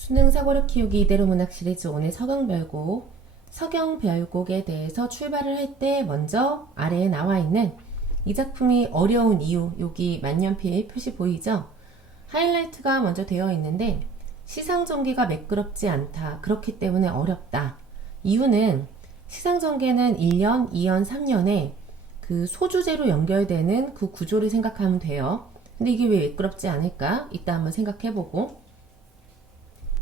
수능 사고력 키우기 이대로 문학 시리즈 오늘 서경별곡, 서경별곡에 대해서 출발을 할 때 먼저 아래에 나와 있는 이 작품이 어려운 이유, 여기 만년필 표시 보이죠? 하이라이트가 먼저 되어 있는데 시상전개가 매끄럽지 않다. 그렇기 때문에 어렵다. 이유는 시상전개는 1년, 2년, 3년에 그 소주제로 연결되는 그 구조를 생각하면 돼요. 근데 이게 왜 매끄럽지 않을까? 이따 한번 생각해보고.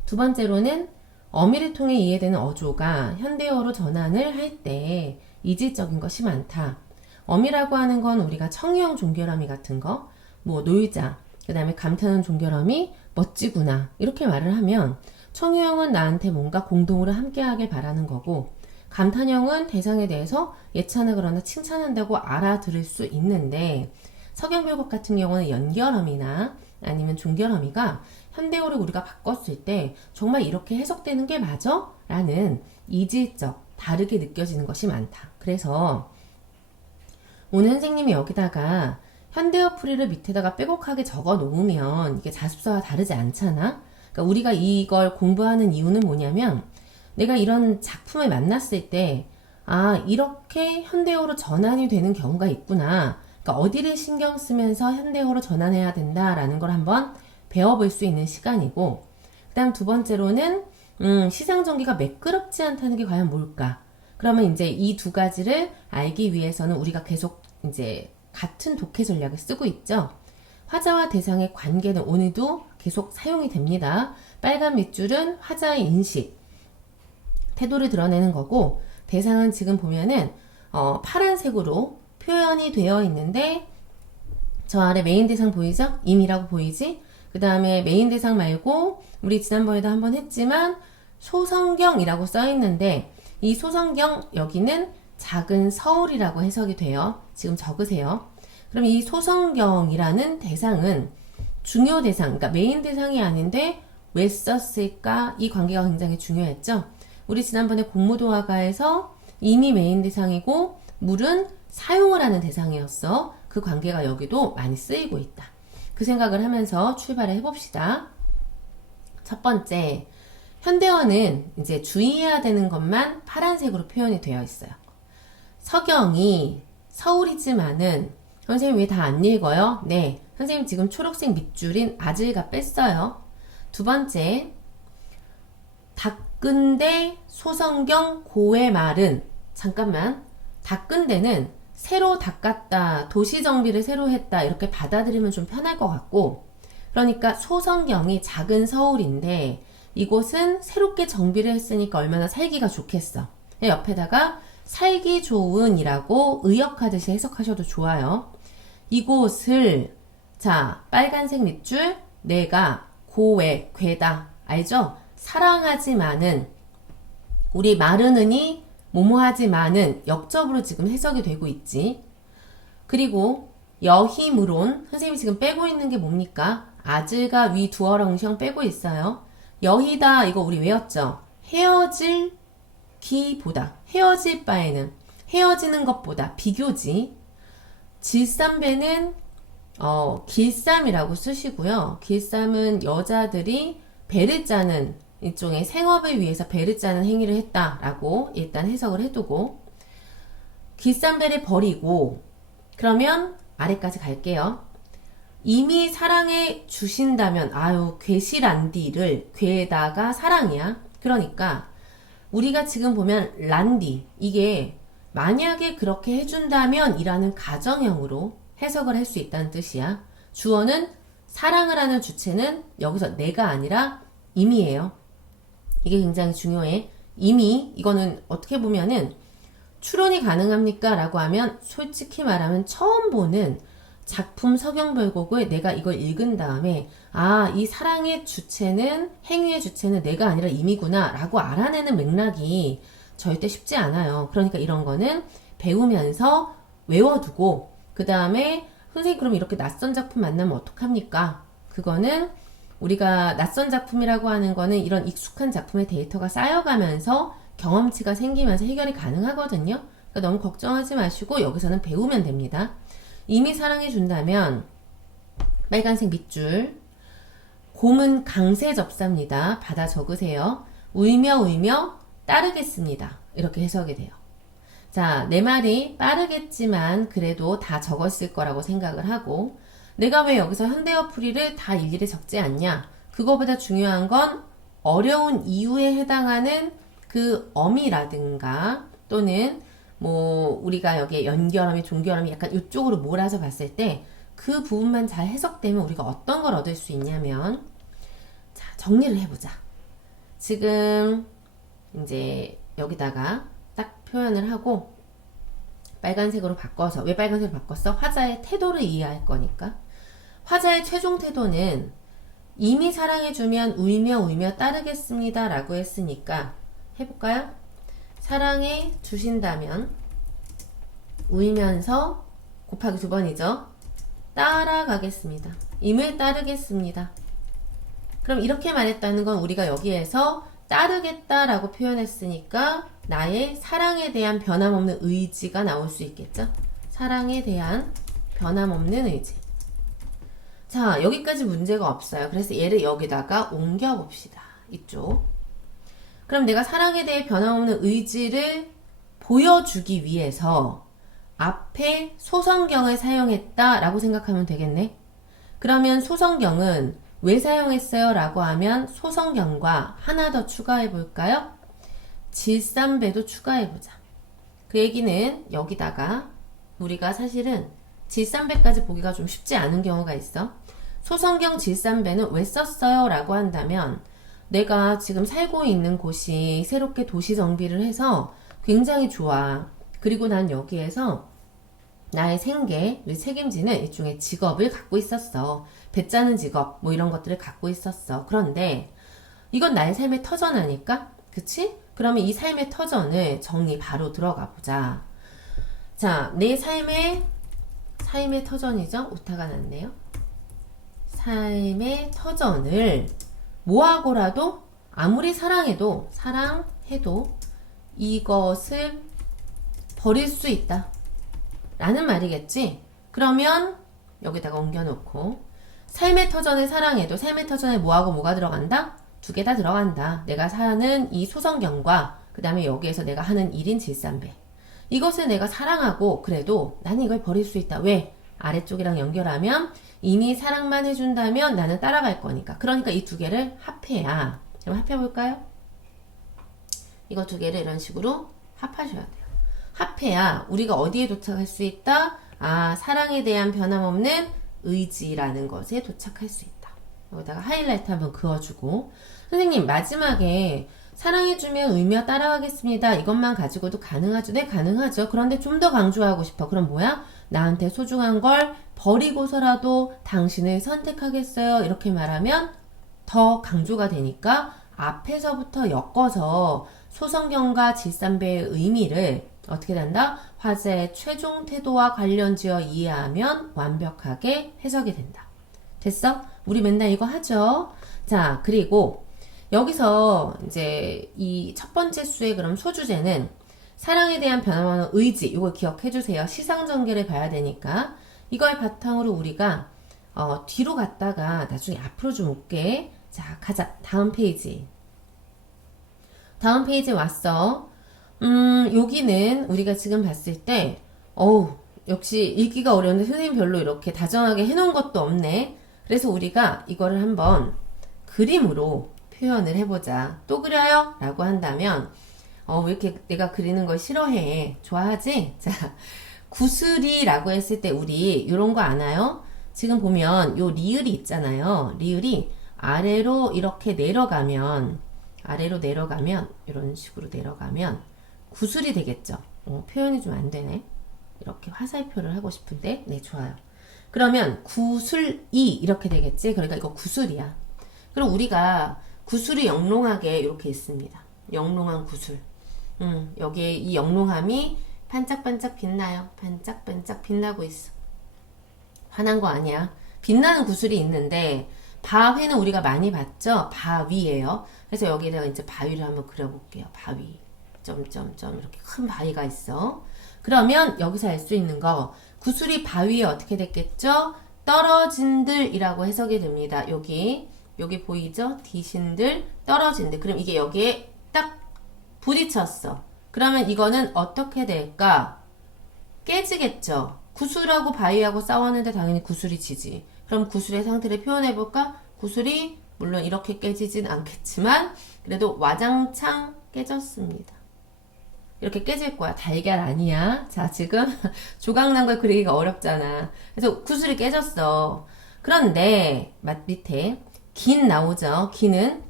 두 번째로는 어미를 통해 이해되는 어조가 현대어로 전환을 할 때 이질적인 것이 많다. 어미라고 하는 건 우리가 청유형 종결어미 같은 거, 뭐 놀자, 그 다음에 감탄한 종결어미 멋지구나 이렇게 말을 하면 청유형은 나한테 뭔가 공동으로 함께하길 바라는 거고, 감탄형은 대상에 대해서 예찬하거나 칭찬한다고 알아들을 수 있는데, 서경별곡 같은 경우는 연결어미나 아니면 종결어미가 현대어를 우리가 바꿨을 때 정말 이렇게 해석되는 게 맞아? 라는 이질적, 다르게 느껴지는 것이 많다. 그래서 오늘 선생님이 여기다가 현대어 풀이를 밑에다가 빼곡하게 적어 놓으면 이게 자습서와 다르지 않잖아? 그러니까 우리가 이걸 공부하는 이유는 뭐냐면, 내가 이런 작품을 만났을 때 이렇게 현대어로 전환이 되는 경우가 있구나. 그러니까 어디를 신경 쓰면서 현대어로 전환해야 된다라는 걸 한번 배워볼 수 있는 시간이고, 그 다음 두 번째로는 시상전개가 매끄럽지 않다는 게 과연 뭘까? 그러면 이제 이 두 가지를 알기 위해서는 우리가 계속 이제 같은 독해 전략을 쓰고 있죠. 화자와 대상의 관계는 오늘도 계속 사용이 됩니다. 빨간 밑줄은 화자의 인식, 태도를 드러내는 거고, 대상은 지금 보면은 파란색으로 표현이 되어 있는데, 저 아래 메인 대상 보이죠? 임이라고 보이지? 그 다음에 메인 대상 말고 우리 지난번에도 한번 했지만 소성경이라고 써 있는데, 이 소성경 여기는 작은 서울이라고 해석이 돼요. 지금 적으세요. 그럼 이 소성경이라는 대상은 중요 대상, 그러니까 메인 대상이 아닌데 왜 썼을까? 이 관계가 굉장히 중요했죠. 우리 지난번에 공무도화가에서 임이 메인 대상이고 물은 사용을 하는 대상이었어. 그 관계가 여기도 많이 쓰이고 있다. 그 생각을 하면서 출발을 해봅시다. 첫 번째, 현대어는 이제 주의해야 되는 것만 파란색으로 표현이 되어 있어요. 서경이 서울이지만은, 선생님 왜 다 안 읽어요? 네, 선생님 지금 초록색 밑줄인 아질가 뺐어요. 두 번째, 닦은데 소성경 고의 말은, 잠깐만, 닦은데는 새로 닦았다, 도시 정비를 새로 했다 이렇게 받아들이면 좀 편할 것 같고, 그러니까 소성경이 작은 서울인데 이곳은 새롭게 정비를 했으니까 얼마나 살기가 좋겠어. 옆에다가 살기 좋은이라고 의역하듯이 해석하셔도 좋아요. 이곳을, 자, 빨간색 밑줄, 내가 고외, 괴다, 알죠? 사랑하지만은, 우리 마르느니 모모하지만은 역접으로 지금 해석이 되고 있지. 그리고 여힘으론, 선생님이 지금 빼고 있는 게 뭡니까? 아질과 위 두어렁시형 빼고 있어요. 여희다, 이거 우리 외웠죠? 헤어질 기보다, 헤어질 바에는, 헤어지는 것보다 비교지. 질삼배는 길쌈이라고 쓰시고요. 길쌈은 여자들이 배를 짜는, 일종의 생업을 위해서 배를 짜는 행위를 했다라고 일단 해석을 해두고, 길쌈배를 버리고, 그러면 아래까지 갈게요. 이미 사랑해 주신다면, 괴시란디를, 괴에다가 사랑이야. 그러니까 우리가 지금 보면 란디, 이게 만약에 그렇게 해준다면 이라는 가정형으로 해석을 할 수 있다는 뜻이야. 주어는 사랑을 하는 주체는 여기서 내가 아니라 임이에요. 이게 굉장히 중요해. 임이, 이거는 어떻게 보면은 추론이 가능합니까? 라고 하면 솔직히 말하면 처음 보는 작품 서경별곡을 내가 이걸 읽은 다음에 이 사랑의 주체는, 행위의 주체는 내가 아니라 임이구나 라고 알아내는 맥락이 절대 쉽지 않아요. 그러니까 이런 거는 배우면서 외워두고, 그 다음에 선생님 그럼 이렇게 낯선 작품 만나면 어떡합니까? 그거는 우리가 낯선 작품이라고 하는 거는 이런 익숙한 작품의 데이터가 쌓여가면서 경험치가 생기면서 해결이 가능하거든요. 그러니까 너무 걱정하지 마시고 여기서는 배우면 됩니다. 이미 사랑해 준다면 빨간색 밑줄, 곰은 강세 접사입니다. 받아 적으세요. 울며 울며 따르겠습니다. 이렇게 해석이 돼요. 자, 내 말이 빠르겠지만 그래도 다 적었을 거라고 생각을 하고 내가 왜 여기서 현대어풀이를 다 일일이 적지 않냐? 그거보다 중요한 건 어려운 이유에 해당하는 그 어미라든가 또는 뭐 우리가 여기에 연결어미, 종결어미 약간 이쪽으로 몰아서 봤을 때 그 부분만 잘 해석되면 우리가 어떤 걸 얻을 수 있냐면 자, 정리를 해보자. 지금 이제 여기다가 딱 표현을 하고 빨간색으로 바꿔서 왜 빨간색으로 바꿨어? 화자의 태도를 이해할 거니까. 화자의 최종 태도는 이미 사랑해주면 울며 울며 따르겠습니다 라고 했으니까 해볼까요? 사랑해 주신다면 울면서 곱하기 2번이죠. 따라가겠습니다. 임을 따르겠습니다. 그럼 이렇게 말했다는 건 우리가 여기에서 따르겠다라고 표현했으니까 나의 사랑에 대한 변함없는 의지가 나올 수 있겠죠? 사랑에 대한 변함없는 의지. 자, 여기까지 문제가 없어요. 그래서 얘를 여기다가 옮겨봅시다. 이쪽. 그럼 내가 사랑에 대해 변함없는 의지를 보여주기 위해서 앞에 소성경을 사용했다라고 생각하면 되겠네. 그러면 소성경은 왜 사용했어요? 라고 하면 소성경과 하나 더 추가해 볼까요? 질산배도 추가해 보자. 그 얘기는 여기다가 우리가 사실은 질산배까지 보기가 좀 쉽지 않은 경우가 있어. 소성경 질산배는 왜 썼어요? 라고 한다면 내가 지금 살고 있는 곳이 새롭게 도시 정비를 해서 굉장히 좋아. 그리고 난 여기에서 나의 생계를 책임지는 일종의 직업을 갖고 있었어. 배 짜는 직업, 뭐 이런 것들을 갖고 있었어. 그런데 이건 나의 삶의 터전아닐까? 그치? 그러면 이 삶의 터전을 정리 바로 들어가 보자. 자, 내 삶의 터전이죠? 오타가 났네요. 삶의 터전을 뭐하고라도 아무리 사랑해도 이것을 버릴 수 있다 라는 말이겠지. 그러면 여기다가 옮겨놓고 삶의 터전을 사랑해도 삶의 터전에 뭐하고 뭐가 들어간다? 두 개 다 들어간다. 내가 사는 이 소성경과 그 다음에 여기에서 내가 하는 1인 질산배, 이것을 내가 사랑하고 그래도 나는 이걸 버릴 수 있다. 왜? 아래쪽이랑 연결하면 이미 사랑만 해준다면 나는 따라갈 거니까. 그러니까 이 두 개를 합해야. 그럼 합해볼까요? 이거 두 개를 이런 식으로 합하셔야 돼요. 합해야 우리가 어디에 도착할 수 있다? 아, 사랑에 대한 변함없는 의지라는 것에 도착할 수 있다. 여기다가 하이라이트 한번 그어주고, 선생님 마지막에 사랑해주면 울며 따라가겠습니다. 이것만 가지고도 가능하죠? 네, 가능하죠. 그런데 좀 더 강조하고 싶어. 그럼 뭐야? 나한테 소중한 걸 버리고서라도 당신을 선택하겠어요. 이렇게 말하면 더 강조가 되니까 앞에서부터 엮어서 소성경과 질산배의 의미를 어떻게 된다? 화제의 최종 태도와 관련지어 이해하면 완벽하게 해석이 된다. 됐어? 우리 맨날 이거 하죠? 자, 그리고 여기서 이제 이 첫 번째 수의 그럼 소주제는 사랑에 대한 변함없는 의지, 이걸 기억해 주세요. 시상전개를 봐야 되니까 이걸 바탕으로 우리가 뒤로 갔다가 나중에 앞으로 좀 올게. 자, 가자. 다음 페이지. 다음 페이지 왔어. 여기는 우리가 지금 봤을 때 역시 읽기가 어려운데 선생님 별로 이렇게 다정하게 해놓은 것도 없네. 그래서 우리가 이거를 한번 그림으로 표현을 해보자. 또 그려요? 라고 한다면 왜 이렇게 내가 그리는 걸 싫어해? 좋아하지? 자, 구슬이라고 했을 때 우리 이런 거 아나요? 지금 보면 요 리을이 있잖아요. 리을이 아래로 이렇게 내려가면 이런 식으로 내려가면 구슬이 되겠죠. 표현이 좀 안 되네. 이렇게 화살표를 하고 싶은데, 네, 좋아요. 그러면 구슬이 이렇게 되겠지. 그러니까 이거 구슬이야. 그럼 우리가 구슬이 영롱하게 이렇게 있습니다. 영롱한 구슬. 여기에 이 영롱함이 반짝반짝 빛나요. 반짝반짝 빛나고 있어. 화난 거 아니야. 빛나는 구슬이 있는데 바위는 우리가 많이 봤죠? 바위예요. 그래서 여기다가 이제 바위를 한번 그려볼게요. 바위. 점점점 이렇게 큰 바위가 있어. 그러면 여기서 알 수 있는 거 구슬이 바위에 어떻게 됐겠죠? 떨어진들이라고 해석이 됩니다. 여기 여기 보이죠? 디신들, 떨어진들. 그럼 이게 여기에 딱 부딪혔어. 그러면 이거는 어떻게 될까? 깨지겠죠. 구슬하고 바위하고 싸웠는데 당연히 구슬이 지지. 그럼 구슬의 상태를 표현해볼까? 구슬이 물론 이렇게 깨지진 않겠지만 그래도 와장창 깨졌습니다. 이렇게 깨질 거야. 달걀 아니야. 자, 지금 조각난 걸 그리기가 어렵잖아. 그래서 구슬이 깨졌어. 그런데 밑에 긴 나오죠. 긴은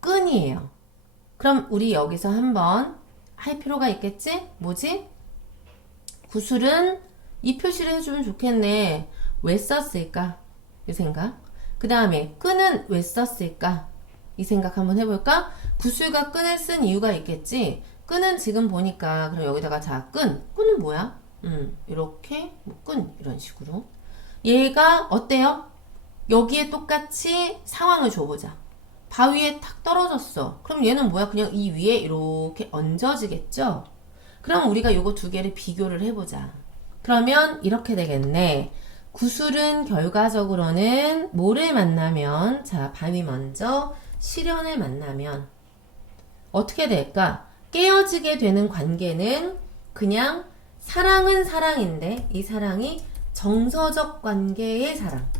끈이에요. 그럼 우리 여기서 한번 할 필요가 있겠지? 뭐지? 구슬은 이 표시를 해주면 좋겠네. 왜 썼을까? 이 생각. 그 다음에 끈은 왜 썼을까? 이 생각 한번 해볼까? 구슬과 끈을 쓴 이유가 있겠지? 끈은 지금 보니까 그럼 여기다가 자, 끈은 뭐야? 이렇게 뭐 끈 이런 식으로 얘가 어때요? 여기에 똑같이 상황을 줘보자. 바위에 탁 떨어졌어. 그럼 얘는 뭐야? 그냥 이 위에 이렇게 얹어지겠죠? 그럼 우리가 요거 두 개를 비교를 해보자. 그러면 이렇게 되겠네. 구슬은 결과적으로는 뭐를 만나면, 자, 바위 먼저 실연을 만나면 어떻게 될까? 깨어지게 되는 관계는 그냥 사랑은 사랑인데 이 사랑이 정서적 관계의 사랑,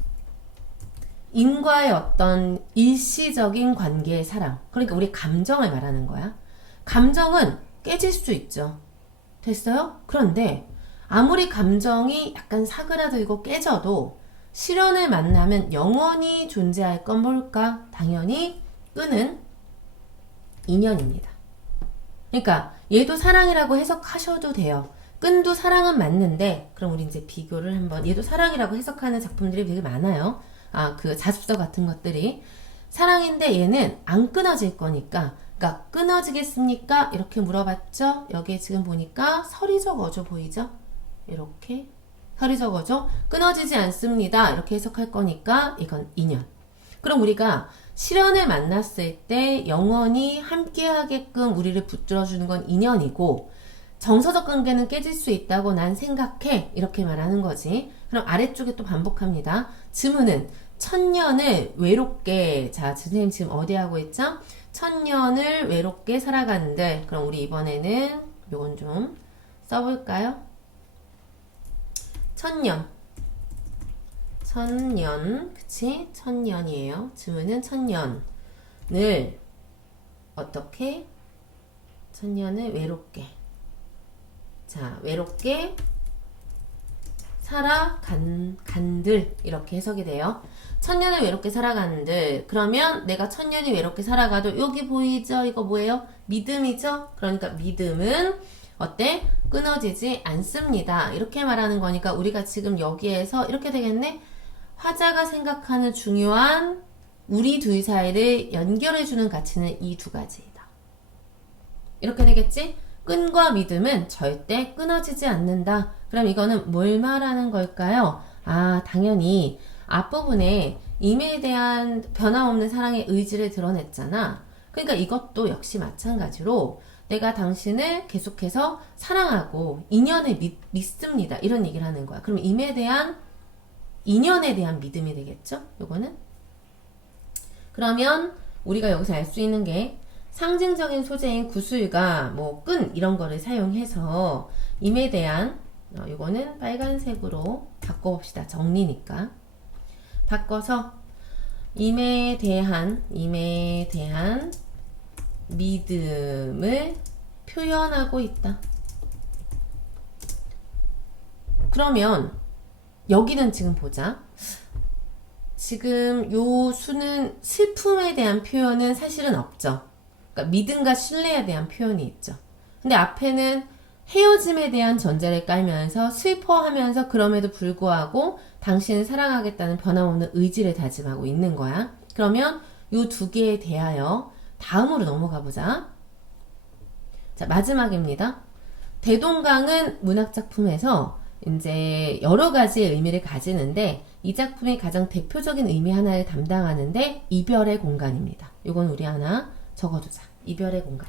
인과의 어떤 일시적인 관계의 사랑. 그러니까 우리 감정을 말하는 거야. 감정은 깨질 수 있죠. 됐어요? 그런데 아무리 감정이 약간 사그라들고 깨져도 실연을 만나면 영원히 존재할 건 뭘까? 당연히 끈은 인연입니다. 그러니까 얘도 사랑이라고 해석하셔도 돼요. 끈도 사랑은 맞는데 그럼 우리 이제 비교를 한번, 얘도 사랑이라고 해석하는 작품들이 되게 많아요. 그 자습서 같은 것들이 사랑인데 얘는 안 끊어질 거니까, 그러니까 끊어지겠습니까? 이렇게 물어봤죠. 여기에 지금 보니까 서리적 어조 보이죠? 이렇게 서리적 어조 끊어지지 않습니다. 이렇게 해석할 거니까 이건 인연. 그럼 우리가 실연을 만났을 때 영원히 함께하게끔 우리를 붙들어주는 건 인연이고, 정서적 관계는 깨질 수 있다고 난 생각해. 이렇게 말하는 거지. 그럼 아래쪽에 또 반복합니다. 지문은 천년을 외롭게, 자, 선생님 지금 어디 하고 있죠? 천년을 외롭게 살아간들. 그럼 우리 이번에는 요건 좀 써볼까요? 천년, 그치? 천년이에요. 지문은 천년을 어떻게? 천년을 외롭게. 자, 외롭게 살아간들. 이렇게 해석이 돼요. 천년을 외롭게 살아간들. 그러면 내가 천년이 외롭게 살아가도 여기 보이죠? 이거 뭐예요? 믿음이죠? 그러니까 믿음은 어때? 끊어지지 않습니다. 이렇게 말하는 거니까 우리가 지금 여기에서 이렇게 되겠네? 화자가 생각하는 중요한 우리 둘 사이를 연결해주는 가치는 이 두 가지이다. 이렇게 되겠지? 끈과 믿음은 절대 끊어지지 않는다. 그럼 이거는 뭘 말하는 걸까요? 당연히 앞부분에 임에 대한 변함없는 사랑의 의지를 드러냈잖아. 그러니까 이것도 역시 마찬가지로 내가 당신을 계속해서 사랑하고 인연을 믿습니다. 이런 얘기를 하는 거야. 그럼 임에 대한, 인연에 대한 믿음이 되겠죠? 요거는. 그러면 우리가 여기서 알 수 있는 게 상징적인 소재인 구슬과 뭐 끈 이런 거를 사용해서 임에 대한, 요거는 빨간색으로 바꿔봅시다. 정리니까. 바꿔서 임에 대한 믿음을 표현하고 있다. 그러면 여기는 지금 보자. 지금 요 수는 슬픔에 대한 표현은 사실은 없죠. 그러니까 믿음과 신뢰에 대한 표현이 있죠. 근데 앞에는 헤어짐에 대한 전제를 깔면서 슬퍼하면서 그럼에도 불구하고 당신을 사랑하겠다는 변함없는 의지를 다짐하고 있는 거야. 그러면 요 두 개에 대하여 다음으로 넘어가 보자. 자, 마지막입니다. 대동강은 문학작품에서 이제 여러 가지의 의미를 가지는데 이 작품의 가장 대표적인 의미 하나를 담당하는데 이별의 공간입니다. 이건 우리 하나 적어두자. 이별의 공간.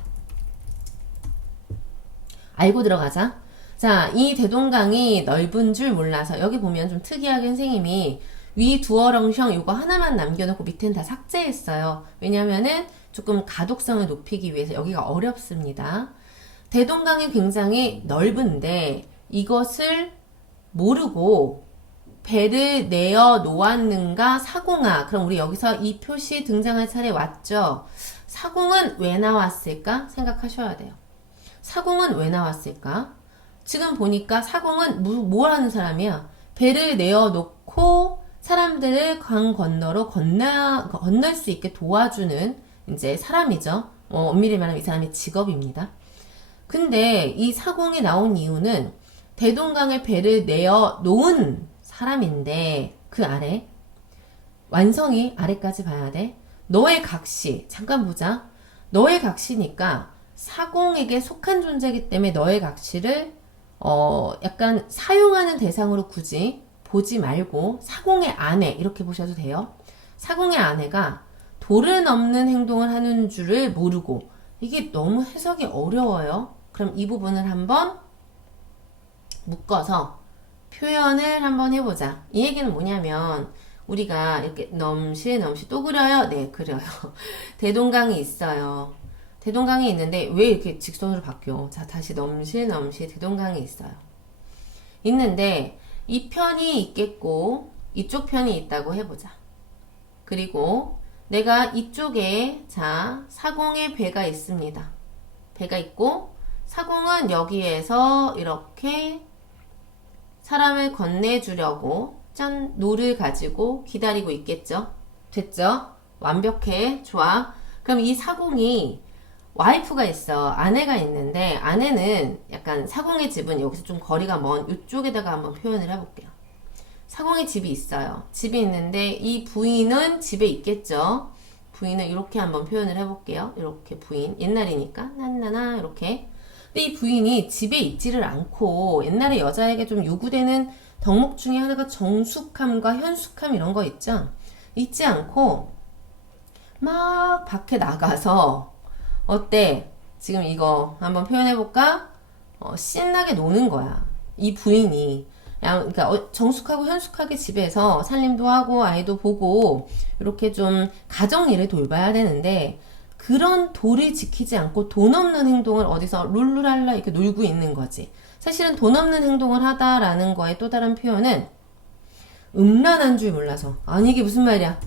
알고 들어가자. 자, 이 대동강이 넓은 줄 몰라서 여기 보면 좀 특이하게 선생님이 위 두어렁셩 요거 하나만 남겨놓고 밑엔 다 삭제했어요. 왜냐면은 조금 가독성을 높이기 위해서 여기가 어렵습니다. 대동강이 굉장히 넓은데 이것을 모르고 배를 내어 놓았는가 사공아. 그럼 우리 여기서 이 표시 등장할 차례 왔죠. 사공은 왜 나왔을까 생각하셔야 돼요. 사공은 왜 나왔을까? 지금 보니까 사공은 뭘 하는 사람이야? 배를 내어 놓고 사람들을 강 건너로 건널 수 있게 도와주는 이제 사람이죠. 엄밀히 말하면 이 사람의 직업입니다. 근데 이 사공이 나온 이유는 대동강에 배를 내어 놓은 사람인데 그 아래 완성이 아래까지 봐야 돼. 너의 각시 잠깐 보자. 너의 각시니까 사공에게 속한 존재이기 때문에 너의 각시를 약간 사용하는 대상으로 굳이 보지 말고 사공의 아내 이렇게 보셔도 돼요. 사공의 아내가 도를 넘는 행동을 하는 줄을 모르고 이게 너무 해석이 어려워요. 그럼 이 부분을 한번 묶어서 표현을 한번 해보자. 이 얘기는 뭐냐면 우리가 이렇게 넘시 또 그려요? 네, 그려요. 대동강이 있어요. 대동강이 있는데 왜 이렇게 직선으로 바뀌어? 자, 다시 넘시 대동강이 있어요. 있는데 이 편이 있겠고 이쪽 편이 있다고 해보자. 그리고 내가 이쪽에 자 사공의 배가 있습니다. 배가 있고 사공은 여기에서 이렇게 사람을 건네주려고 짠 노를 가지고 기다리고 있겠죠. 됐죠? 완벽해. 좋아. 그럼 이 사공이 와이프가 있어. 아내가 있는데 아내는 약간 사공의 집은 여기서 좀 거리가 먼 이쪽에다가 한번 표현을 해볼게요. 사공의 집이 있어요. 집이 있는데 이 부인은 집에 있겠죠. 부인은 이렇게 한번 표현을 해볼게요. 이렇게 부인. 옛날이니까 나나나 이렇게. 근데 이 부인이 집에 있지를 않고 옛날에 여자에게 좀 요구되는 덕목 중에 하나가 정숙함과 현숙함 이런 거 있죠. 있지 않고 막 밖에 나가서 어때? 지금 이거 한번 표현해볼까? 신나게 노는 거야. 이 부인이. 그러니까 정숙하고 현숙하게 집에서 살림도 하고 아이도 보고 이렇게 좀 가정일을 돌봐야 되는데 그런 도를 지키지 않고 돈 없는 행동을 어디서 룰루랄라 이렇게 놀고 있는 거지. 사실은 돈 없는 행동을 하다라는 거의 또 다른 표현은 음란한 줄 몰라서. 아니 이게 무슨 말이야.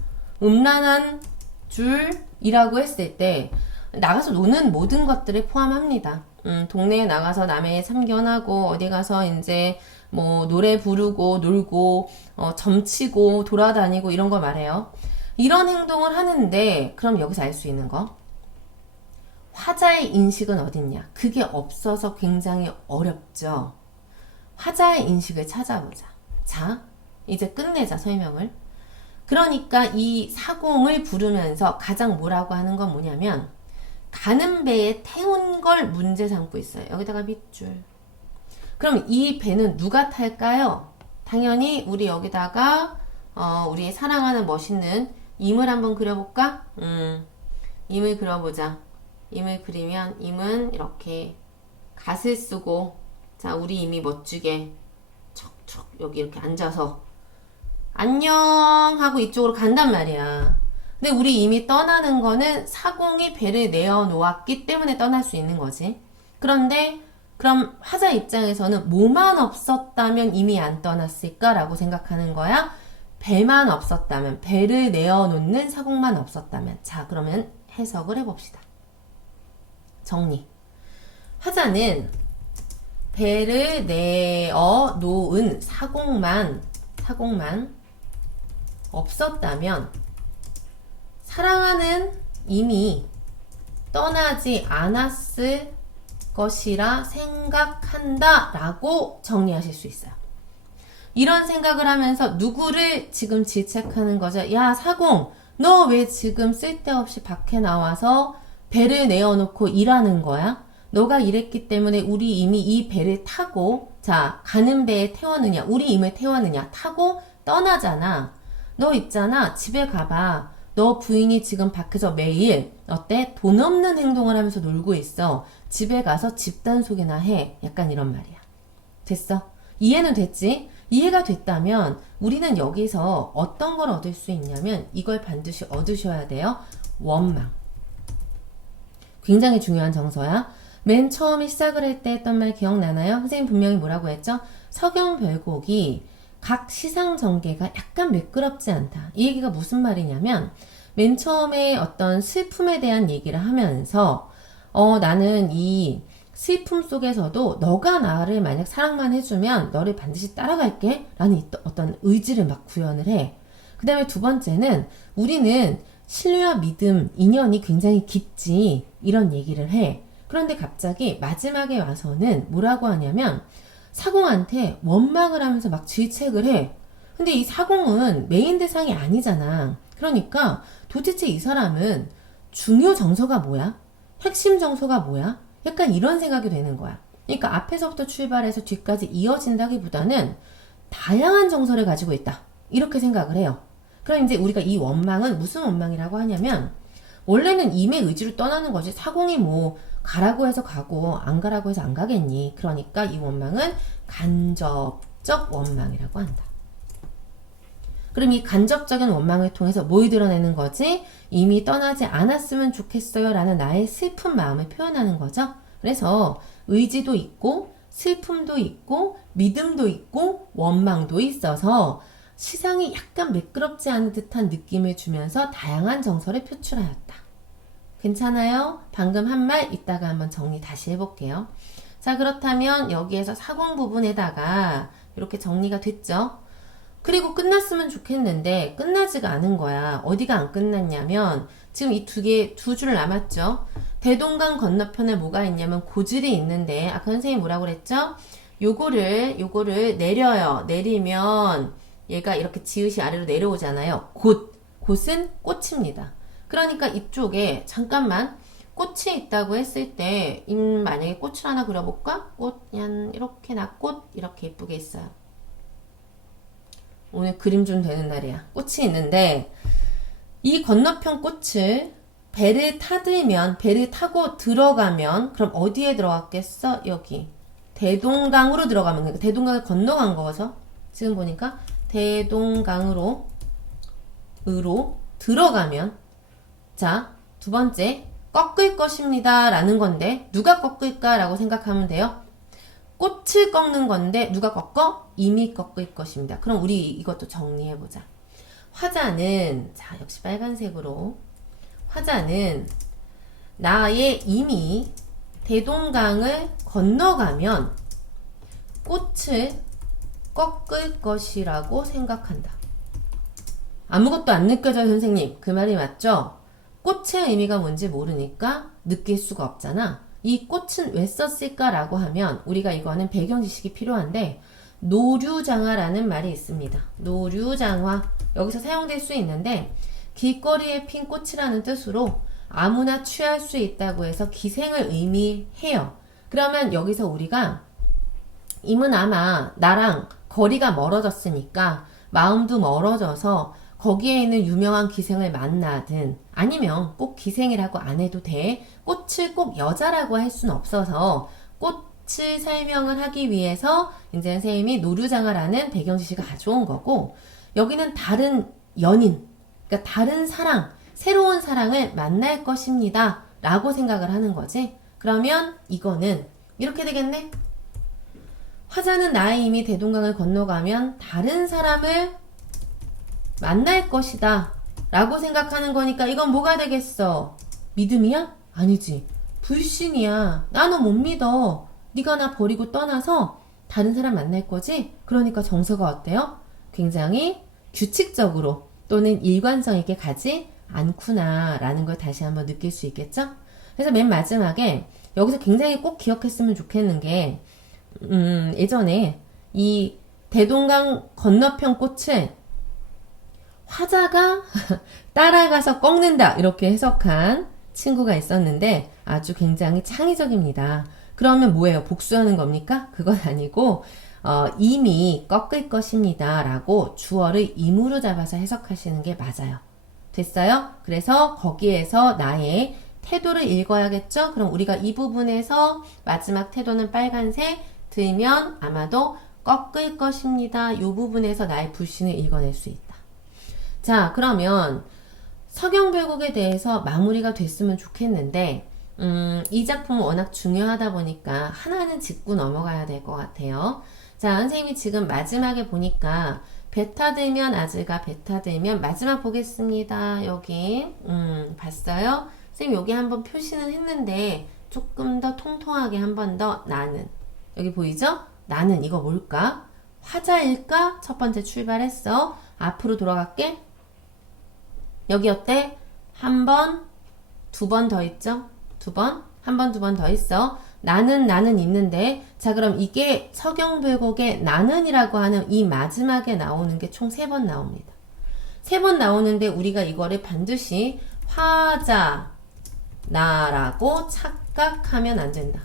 음란한 줄이라고 했을 때 나가서 노는 모든 것들을 포함합니다. 동네에 나가서 남의 참견하고 어디 가서 이제 뭐 노래 부르고 놀고 점치고 돌아다니고 이런 거 말해요. 이런 행동을 하는데 그럼 여기서 알 수 있는 거 화자의 인식은 어딨냐? 그게 없어서 굉장히 어렵죠. 화자의 인식을 찾아보자. 자, 이제 끝내자 설명을. 그러니까 이 사공을 부르면서 가장 뭐라고 하는 건 뭐냐면 가는 배에 태운 걸 문제 삼고 있어요. 여기다가 밑줄. 그럼 이 배는 누가 탈까요? 당연히 우리 여기다가 우리의 사랑하는 멋있는 임을 한번 그려볼까? 임을 그려보자. 임을 그리면 임은 이렇게 갓을 쓰고 자 우리 임이 멋지게 척척 여기 이렇게 앉아서 안녕 하고 이쪽으로 간단 말이야. 근데 우리 임이 떠나는 거는 사공이 배를 내어 놓았기 때문에 떠날 수 있는 거지. 그런데 그럼 화자 입장에서는 뭐만 없었다면 이미 안 떠났을까라고 생각하는 거야. 배만 없었다면, 배를 내어 놓는 사공만 없었다면. 자, 그러면 해석을 해봅시다. 정리. 화자는 배를 내어 놓은 사공만 없었다면 사랑하는 이미 떠나지 않았을 것이라 생각한다 라고 정리하실 수 있어요. 이런 생각을 하면서 누구를 지금 질책하는 거죠? 야 사공 너 왜 지금 쓸데없이 밖에 나와서 배를 내어놓고 일하는 거야? 너가 이랬기 때문에 우리 이미 이 배를 타고 자 가는 배에 태웠느냐 우리 임을 태웠느냐 타고 떠나잖아. 너 있잖아 집에 가봐. 너 부인이 지금 밖에서 매일 어때? 돈 없는 행동을 하면서 놀고 있어. 집에 가서 집단속이나 해. 약간 이런 말이야. 됐어? 이해는 됐지? 이해가 됐다면 우리는 여기서 어떤 걸 얻을 수 있냐면 이걸 반드시 얻으셔야 돼요. 원망. 굉장히 중요한 정서야. 맨 처음에 시작을 할 때 했던 말 기억나나요? 선생님 분명히 뭐라고 했죠? 서경별곡이 각 시상 전개가 약간 매끄럽지 않다. 이 얘기가 무슨 말이냐면 맨 처음에 어떤 슬픔에 대한 얘기를 하면서 나는 이 슬픔 속에서도 너가 나를 만약 사랑만 해주면 너를 반드시 따라갈게 라는 어떤 의지를 막 구현을 해. 그 다음에 두 번째는 우리는 신뢰와 믿음, 인연이 굉장히 깊지 이런 얘기를 해. 그런데 갑자기 마지막에 와서는 뭐라고 하냐면 사공한테 원망을 하면서 막 질책을 해. 근데 이 사공은 메인 대상이 아니잖아. 그러니까 도대체 이 사람은 중요 정서가 뭐야? 핵심 정서가 뭐야? 약간 이런 생각이 되는 거야. 그러니까 앞에서부터 출발해서 뒤까지 이어진다기보다는 다양한 정서를 가지고 있다. 이렇게 생각을 해요. 그럼 이제 우리가 이 원망은 무슨 원망이라고 하냐면 원래는 임의 의지로 떠나는 거지. 사공이 뭐 가라고 해서 가고 안 가라고 해서 안 가겠니. 그러니까 이 원망은 간접적 원망이라고 한다. 그럼 이 간접적인 원망을 통해서 뭘 드러내는 거지? 이미 떠나지 않았으면 좋겠어요 라는 나의 슬픈 마음을 표현하는 거죠. 그래서 의지도 있고 슬픔도 있고 믿음도 있고 원망도 있어서 시상이 약간 매끄럽지 않은 듯한 느낌을 주면서 다양한 정서를 표출하였다. 괜찮아요? 방금 한 말 이따가 한번 정리 다시 해볼게요. 자, 그렇다면 여기에서 사공 부분에다가 이렇게 정리가 됐죠? 그리고 끝났으면 좋겠는데 끝나지가 않은 거야. 어디가 안 끝났냐면 지금 이 두 줄 남았죠? 대동강 건너편에 뭐가 있냐면 고질이 있는데 아까 선생님이 뭐라고 그랬죠? 요거를 내려요. 내리면 얘가 이렇게 지읒이 아래로 내려오잖아요. 곧은 꽃입니다. 그러니까 이쪽에 잠깐만 꽃이 있다고 했을 때 만약에 꽃을 하나 그려볼까? 꽃 이렇게 꽃 이렇게 예쁘게 있어요. 오늘 그림 좀 되는 날이야. 꽃이 있는데 이 건너편 꽃을 배를 타고 들어가면 그럼 어디에 들어갔겠어? 여기 대동강으로 들어가면 그러니까 대동강을 건너간 거죠. 지금 보니까 대동강으로 들어가면 자, 두 번째 꺾을 것입니다 라는 건데 누가 꺾을까 라고 생각하면 돼요. 꽃을 꺾는 건데 누가 꺾어? 이미 꺾을 것입니다. 그럼 우리 이것도 정리해보자. 화자는 자 역시 빨간색으로 화자는 나의 이미 대동강을 건너가면 꽃을 꺾을 것이라고 생각한다. 아무것도 안 느껴져요 선생님. 그 말이 맞죠? 꽃의 의미가 뭔지 모르니까 느낄 수가 없잖아. 이 꽃은 왜 썼을까라고 하면 우리가 이거는 배경 지식이 필요한데 노류장화라는 말이 있습니다. 노류장화 여기서 사용될 수 있는데 길거리에 핀 꽃이라는 뜻으로 아무나 취할 수 있다고 해서 기생을 의미해요. 그러면 여기서 우리가 임은 아마 나랑 거리가 멀어졌으니까 마음도 멀어져서 거기에 있는 유명한 기생을 만나든 아니면 꼭 기생이라고 안 해도 돼. 꽃을 꼭 여자라고 할 수는 없어서 꽃을 설명을 하기 위해서 이제 선생님이 노류장화라는 배경 지식을 가져온 거고 여기는 다른 연인, 그러니까 다른 사랑, 새로운 사랑을 만날 것입니다 라고 생각을 하는 거지. 그러면 이거는 이렇게 되겠네. 화자는 나의 이미 대동강을 건너가면 다른 사람을 만날 것이다 라고 생각하는 거니까 이건 뭐가 되겠어? 믿음이야? 아니지. 불신이야. 나 너 못 믿어. 네가 나 버리고 떠나서 다른 사람 만날 거지? 그러니까 정서가 어때요? 굉장히 규칙적으로 또는 일관성 있게 가지 않구나 라는 걸 다시 한번 느낄 수 있겠죠? 그래서 맨 마지막에 여기서 굉장히 꼭 기억했으면 좋겠는 게 예전에 이 대동강 건너편 꽃을 화자가 따라가서 꺾는다 이렇게 해석한 친구가 있었는데 아주 굉장히 창의적입니다. 그러면 뭐예요? 복수하는 겁니까? 그건 아니고 이미 꺾을 것입니다 라고 주어를 임으로 잡아서 해석하시는 게 맞아요. 됐어요? 그래서 거기에서 나의 태도를 읽어야겠죠? 그럼 우리가 이 부분에서 마지막 태도는 빨간색 들면 아마도 꺾을 것입니다. 이 부분에서 나의 불신을 읽어낼 수 있다. 자, 그러면 서경별곡에 대해서 마무리가 됐으면 좋겠는데 이 작품은 워낙 중요하다 보니까 하나는 짚고 넘어가야 될 것 같아요. 자, 선생님이 지금 마지막에 보니까 베타 들면 아즈가, 베타 들면 마지막 보겠습니다. 여기 봤어요? 선생님 여기 한번 표시는 했는데 조금 더 통통하게 한 번 더 나는, 여기 보이죠? 나는 이거 뭘까? 화자일까? 첫 번째 출발했어. 앞으로 돌아갈게. 여기 어때? 한 번, 두 번 더 있죠? 두 번, 한 번, 두 번 더 있어. 나는 있는데, 자, 그럼 이게 서경별곡의 나는이라고 하는 이 마지막에 나오는 게 총 3번 나옵니다. 3번 나오는데 우리가 이거를 반드시 화자, 나라고 착각하면 안 된다.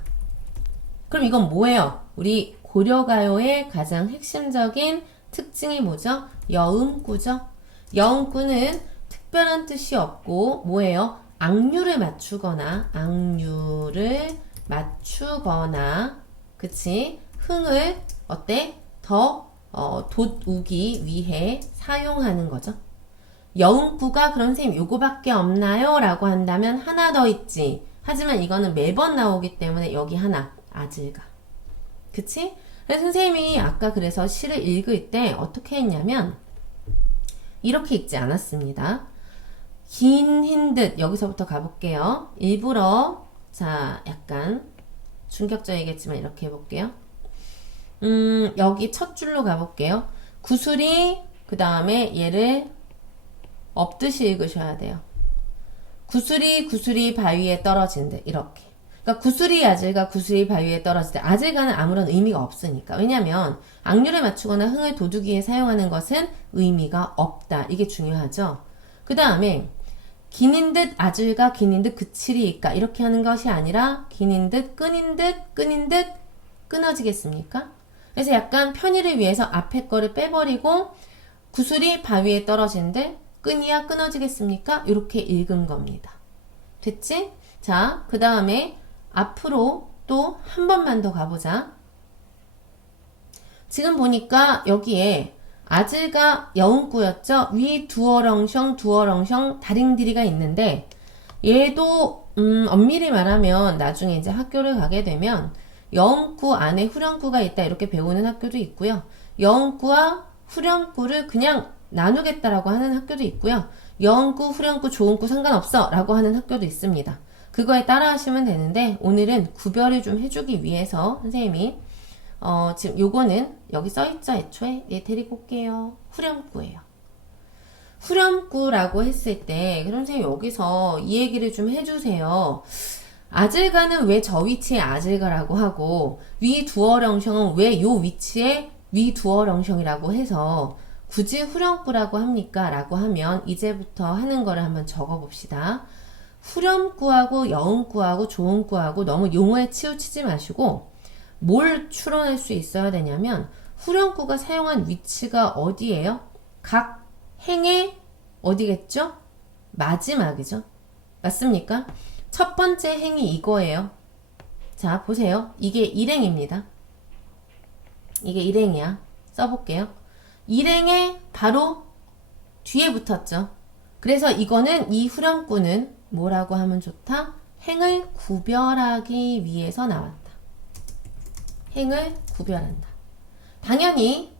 그럼 이건 뭐예요? 우리 고려가요의 가장 핵심적인 특징이 뭐죠? 여음구죠? 여음구는 특별한 뜻이 없고 뭐예요? 악류를 맞추거나 그치? 흥을 어때? 더 돋우기 위해 사용하는 거죠. 여음구가 그럼 선생님 요거밖에 없나요? 라고 한다면 하나 더 있지. 하지만 이거는 매번 나오기 때문에 여기 하나, 아질가. 그치? 그래서 선생님이 아까 그래서 시를 읽을 때 어떻게 했냐면 이렇게 읽지 않았습니다. 긴 흰듯 여기서부터 가볼게요. 일부러 자 약간 충격적이겠지만 이렇게 해볼게요. 여기 첫 줄로 가볼게요. 구슬이 그 다음에 얘를 엎듯이 읽으셔야 돼요. 구슬이 바위에 떨어진 듯 이렇게. 그러니까 구슬이 아질가, 구슬이 바위에 떨어질 때 아질가는 아무런 의미가 없으니까. 왜냐면 악류를 맞추거나 흥을 돋우기에 사용하는 것은 의미가 없다. 이게 중요하죠. 그 다음에 긴인 듯 아질가, 긴인 듯 그칠이니까 이렇게 하는 것이 아니라 긴인 듯 끈인 듯 끊어지겠습니까? 그래서 약간 편의를 위해서 앞에 거를 빼버리고 구슬이 바위에 떨어진 듯 끈이야 끊어지겠습니까? 이렇게 읽은 겁니다. 됐지? 자, 그 다음에 앞으로 또 한 번만 더 가보자. 지금 보니까 여기에 아질가 여음구였죠? 위 두어렁셩 다링디리가 있는데 얘도 엄밀히 말하면 나중에 이제 학교를 가게 되면 여음구 안에 후렴구가 있다 이렇게 배우는 학교도 있고요. 여음구와 후렴구를 그냥 나누겠다라고 하는 학교도 있고요. 여음구, 후렴구, 조음구 상관없어 라고 하는 학교도 있습니다. 그거에 따라 하시면 되는데 오늘은 구별을 좀 해주기 위해서 선생님이 지금 요거는 여기 써있죠 애초에? 얘 데리고 올게요. 후렴구예요. 후렴구라고 했을 때 그럼 선생님 여기서 이 얘기를 좀 해주세요. 아질가는 왜 저 위치에 아질가라고 하고 위 두어렁셩은 왜 요 위치에 위 두어렁셩이라고 해서 굳이 후렴구라고 합니까? 라고 하면 이제부터 하는 거를 한번 적어봅시다. 후렴구하고 여음구하고 조음구하고 너무 용어에 치우치지 마시고 뭘 추론할 수 있어야 되냐면 후렴구가 사용한 위치가 어디예요? 각 행의 어디겠죠? 마지막이죠. 맞습니까? 첫 번째 행이 이거예요. 자 보세요. 이게 일행입니다. 이게 일행이야. 써볼게요. 일행에 바로 뒤에 붙었죠. 그래서 이거는 이 후렴구는 뭐라고 하면 좋다? 행을 구별하기 위해서 나왔다. 행을 구별한다. 당연히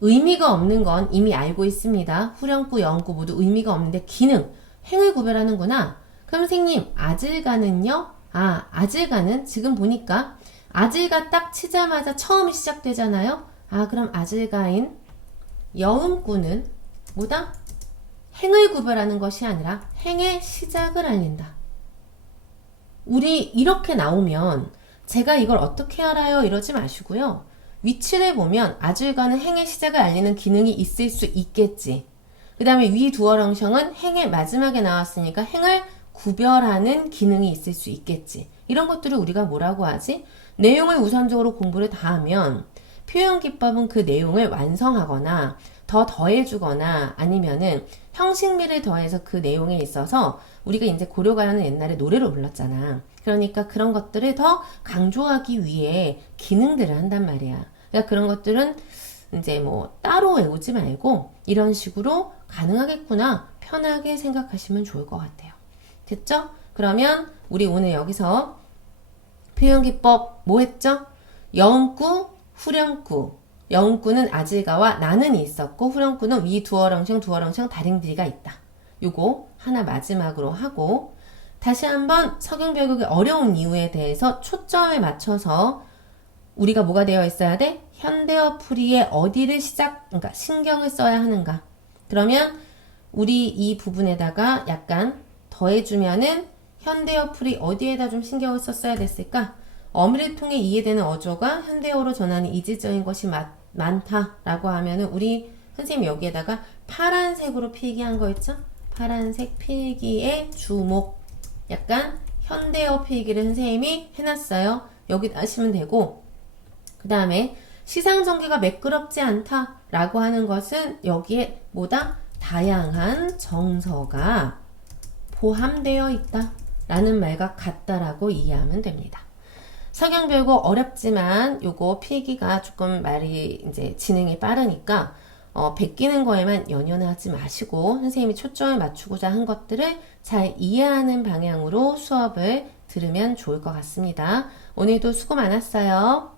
의미가 없는 건 이미 알고 있습니다. 후렴구, 여음구 모두 의미가 없는데 기능, 행을 구별하는구나. 그럼 선생님 아질가는요? 아질가는 지금 보니까 아질가 딱 치자마자 처음이 시작되잖아요. 그럼 아질가인 여음구는 뭐다? 행을 구별하는 것이 아니라 행의 시작을 알린다. 우리 이렇게 나오면 제가 이걸 어떻게 알아요? 이러지 마시고요. 위치를 보면 아질가는 행의 시작을 알리는 기능이 있을 수 있겠지. 그 다음에 위 두어렁셩은 행의 마지막에 나왔으니까 행을 구별하는 기능이 있을 수 있겠지. 이런 것들을 우리가 뭐라고 하지? 내용을 우선적으로 공부를 다 하면 표현기법은 그 내용을 완성하거나 더 더해주거나 아니면은 형식미를 더해서 그 내용에 있어서 우리가 이제 고려가요는 옛날에 노래로 불렀잖아. 그러니까 그런 것들을 더 강조하기 위해 기능들을 한단 말이야. 그러니까 그런 것들은 이제 뭐 따로 외우지 말고 이런 식으로 가능하겠구나 편하게 생각하시면 좋을 것 같아요. 됐죠? 그러면 우리 오늘 여기서 표현기법 뭐 했죠? 영구, 후렴구. 영구는 아질가와 나는이 있었고 후렴구는 위 두어렁셩 두어렁셩 다링들이가 있다. 요거 하나 마지막으로 하고 다시 한번 서경별곡의 어려운 이유에 대해서 초점에 맞춰서 우리가 뭐가 되어 있어야 돼? 현대어 풀이에 어디를 그러니까 신경을 써야 하는가? 그러면 우리 이 부분에다가 약간 더해주면은 현대어 풀이 어디에다 좀 신경을 썼어야 됐을까? 어미를 통해 이해되는 어조가 현대어로 전하는 이질적인 것이 많다라고 하면은 우리 선생님 여기에다가 파란색으로 필기한 거 있죠? 파란색 필기의 주목. 약간 현대어 필기를 선생님이 해놨어요. 여기 하시면 되고 그 다음에 시상 전개가 매끄럽지 않다라고 하는 것은 여기에 뭐다? 다양한 정서가 포함되어 있다 라는 말과 같다라고 이해하면 됩니다. 서경별곡 어렵지만 요거 필기가 조금 말이 이제 진행이 빠르니까 베끼는 거에만 연연하지 마시고 선생님이 초점을 맞추고자 한 것들을 잘 이해하는 방향으로 수업을 들으면 좋을 것 같습니다. 오늘도 수고 많았어요.